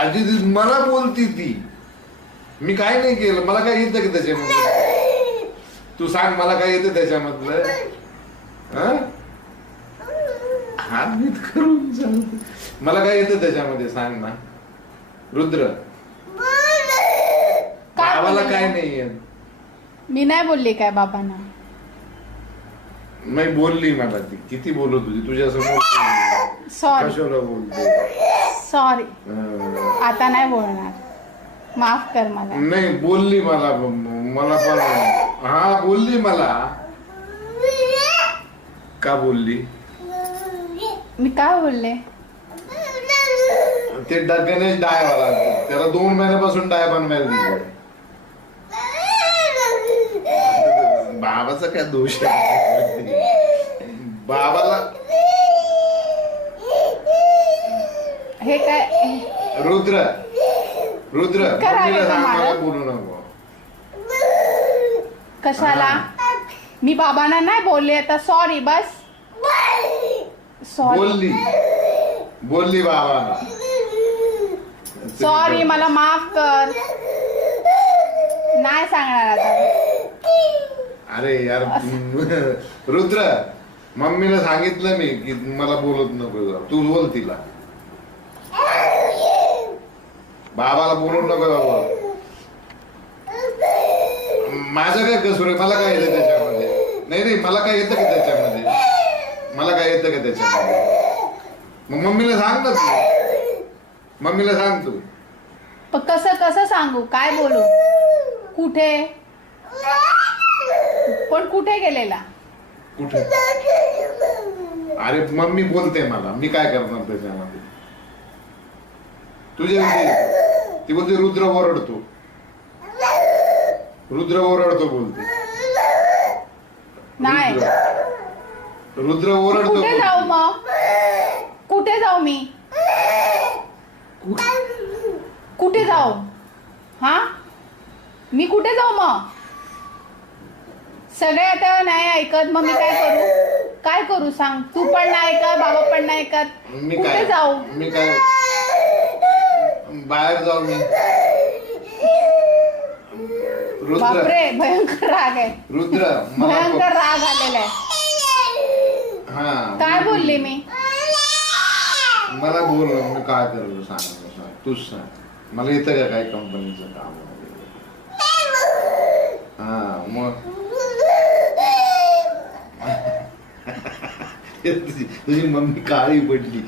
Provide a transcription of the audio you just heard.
आजी मला बोलती ती, मी काय नाही केलं. मला काय येतं की त्याच्यामधलं? तू सांग मला काय येतं त्याच्यामधलं? हात बीत करून सांग मला काय येतं त्याच्यामध्ये, सांग ना रुद्र. बाबाला काय नाही येत. मी नाही बोलली काय बाबांना. नाही बोलली मला ती, किती बोलत होती तुझ्यासमोर. सॉरी कशाला बोलते? सॉरी, आता नाही बोलणार, माफ कर मला. नाही बोलली मला पण. हा बोलली मला. का बोलली? मी काय बोलले? ते गणेश डायवाला, त्याला 2 महिन्यापासून डाय बनवायला दिले. बाबाचा काय दोष आहे? बाबाला हे काय रुद्र रुद्र करायला सांग मला मला? बोलू नको. कशाला? मी बाबांना नाही बोलले. आता सॉरी बस. सॉरी बोलली बाबाला. सॉरी, मला माफ कर. नाही सांगणार आता. अरे यार रुद्र, मम्मीला सांगितलं मी की मला बोलत नको, तू बोल तिला. बाबाला बोलू नको बाबा. माझं काय कसूर आहे? मला काय येतं त्याच्यामध्ये? नाही मला काय येतं का त्याच्यामध्ये? मला काय येतं का त्याच्यामध्ये? मग मम्मीला सांग ना तू. मम्मीला सांग तू. पण कसं सांगू? काय बोलू? कुठे? पण कुठे गेलेला? कुठे? अरे मम्मी बोलते मला, मी काय करणार त्याच्यामध्ये? ती बोलते रुद्र ओरडतो. रुद्र ओरडतो बोलते. नाही. रुद्र ओरडतो. कुठे जाऊ मग? कुठे जाऊ मी? कुठे जाऊ? हा, मी कुठे जाऊ मग? सगळे आता नाही ऐकत, मग मी काय करू? काय करू सांग? तू पण नाही ऐकत, बाबा पण नाही ऐकत. कुठे जाऊ? मी काय बाहेर जाऊ मी? रुद्र, बापरे, भयंकर राग आहे. रुद्र भयंकर राग आलेला आहे. हा काय बोलले मी? मला बोल, मी काय करू सांग, तूच सांग. मला येतं का काय कंपनीचं काम? हा मग तुझी मम्मी काळी पडली.